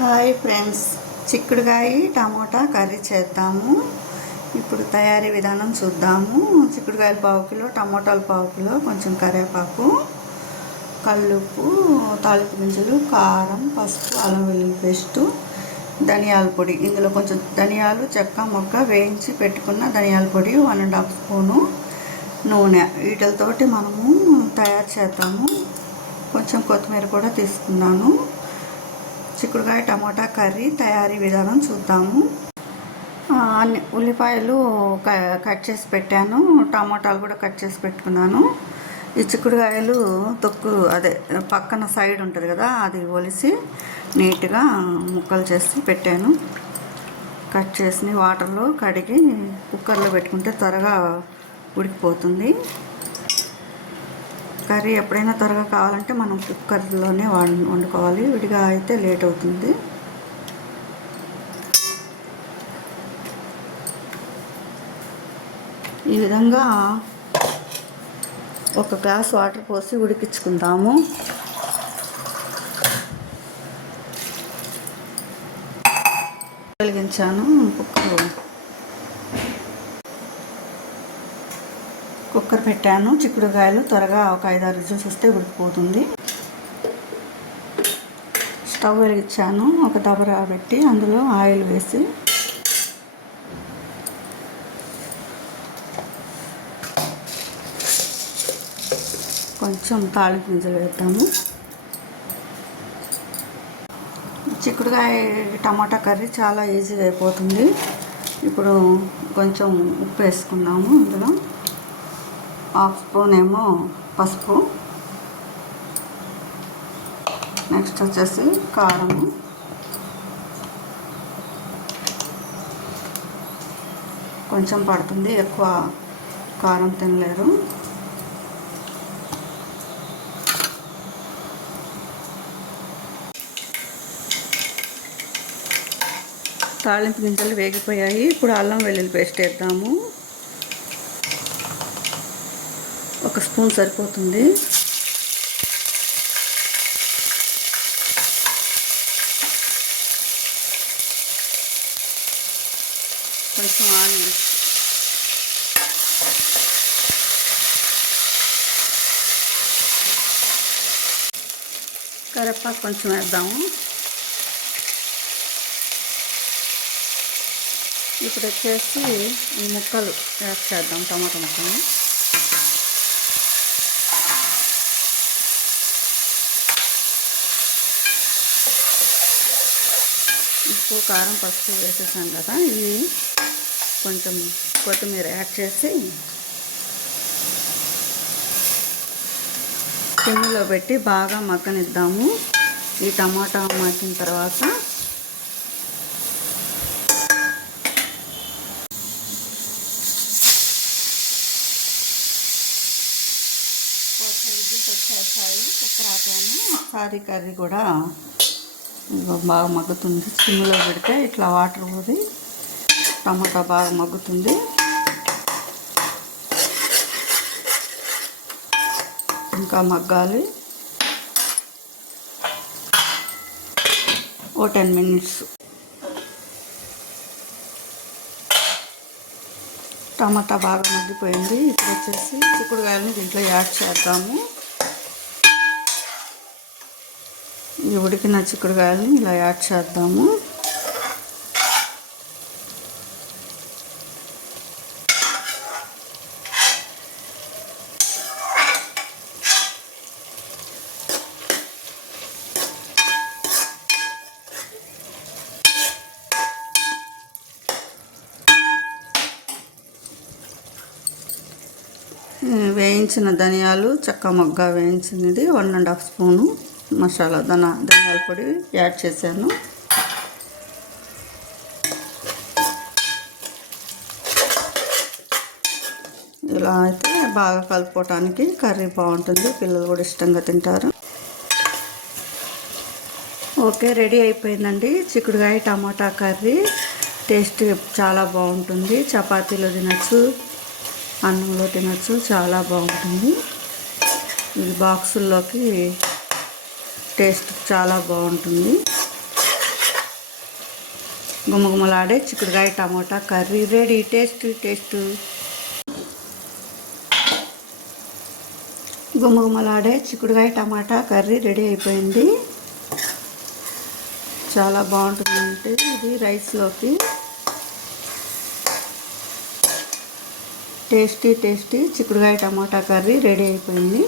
Hi friends. చిక్కుడుకాయ tomato curry చేద్దాము. ఇప్పుడు తయారీ విధానం చూద్దాము. చిక్కుడుకాయలు పావు కిలో టమోటాలు పావు కిలో కొంచెం కరివేపాకు కల్లుప్పు తాలింపు గింజలు కారం పసుపు అల్లం వెల్లుల్లి పేస్టు ధనియాల పొడి. ఇందులో కొంచెం ధనియాలు చెక్క మొక్క వేయించి పెట్టుకున్న ధనియాల పొడి వన్ అండ్ హాఫ్ స్పూను నూనె. వీటితోటి మనము తయారు చేద్దాము. కొంచెం కొత్తిమీర కూడా తీసుకున్నాను. చిక్కుడుకాయ టమాటా కర్రీ తయారీ విధానం చూద్దాము. అన్ని ఉల్లిపాయలు క- కట్ చేసి పెట్టాను. టమాటాలు కూడా కట్ చేసి పెట్టుకున్నాను. ఈ చిక్కుడుకాయలు తొక్కు అదే పక్కన సైడ్ ఉంటుంది కదా అది ఒలిసి నీట్గా ముక్కలు చేసి పెట్టాను. కట్ చేసి వాటర్లో కడిగి కుక్కర్లో పెట్టుకుంటే త్వరగా ఉడికిపోతుంది. కర్రీ ఎప్పుడైనా త్వరగా కావాలంటే మనం కుక్కర్లోనే వండుకోవాలి. విడిగా అయితే లేట్ అవుతుంది. ఈ విధంగా ఒక గ్లాస్ వాటర్ పోసి ఉడికించుకుందాము. వెలిగించాను. కుక్కర్ కుక్కర్ పెట్టాను. చిక్కుడుకాయలు త్వరగా ఒక ఐదారు రుజులు వస్తే ఉడికిపోతుంది. స్టవ్ వెలిగించాను. ఒక దబరా పెట్టి అందులో ఆయిల్ వేసి కొంచెం తాళింపు గింజలు వేద్దాము. చిక్కుడుకాయ టమాటా కర్రీ చాలా ఈజీగా అయిపోతుంది. ఇప్పుడు కొంచెం ఉప్పు వేసుకున్నాము ఇందులో హాఫ్ స్పూన్ ఏమో పసుపు. నెక్స్ట్ వచ్చేసి కారం కొంచెం పడుతుంది ఎక్కువ కారం తినలేరు. తాళింపు గింజలు వేగిపోయాయి. ఇప్పుడు అల్లం వెల్లుల్లి పేస్ట్ వేద్దాము. ఒక స్పూన్ సరిపోతుంది. కొంచెం ఆయిల్ కరివేపాకు కొంచెం వేద్దాము. ఇప్పుడు వచ్చేసి ఈ ముక్కలు యాడ్ చేద్దాం టమాటా ముక్కలు ఉప్పు కారం పసుపు వేసేసాం కదా. ఇవి కొంచెం కొత్తిమీర యాడ్ చేసి సిమ్లో పెట్టి బాగా మగ్గనిద్దాము. ఈ టమాటా మగ్గిన తర్వాత వచ్చేసాయి కుక్కర్ ఆపాను ఒకసారి కర్రీ కూడా బాగా మగ్గుతుంది. సిమ్లో పెడితే ఇట్లా వాటర్ పోది టమాటా బాగా మగ్గుతుంది. ఇంకా మగ్గాలి. ఓ టెన్ మినిట్స్. టమాటా బాగా మగ్గిపోయింది. ఇప్పుడు వచ్చేసి చిక్కుడుకాయలని దీంట్లో యాడ్ చేద్దాము. ఈ ఉడికిన చిక్కుడుకాయలని ఇలా యాడ్ చేద్దాము. వేయించిన ధనియాలు చెక్క మొగ్గ వేయించినది one and half spoon. Masala ధన ధనియాల పొడి యాడ్ చేశాను. ఇలా అయితే బాగా కలుపుకోవటానికి కర్రీ బాగుంటుంది. పిల్లలు కూడా ఇష్టంగా తింటారు. ఓకే రెడీ అయిపోయిందండి. చిక్కుడుకాయ టమాటా కర్రీ. టేస్ట్ చాలా బాగుంటుంది. చపాతీలో తినచ్చు అన్నంలో తినచ్చు చాలా బాగుంటుంది. ఇది బాక్సుల్లోకి టేస్ట్ చాలా బాగుంటుంది. గుమగుమలాడే చిక్కుడుకాయ tomato curry ready. Taste taste. గుమగుమలాడే చిక్కుడుకాయ టమాటా కర్రీ రెడీ అయిపోయింది. చాలా బాగుంటుందంటే ఇది రైస్లోకి. టేస్టీ టేస్టీ చిక్కుడుకాయ టమాటా కర్రీ రెడీ అయిపోయింది.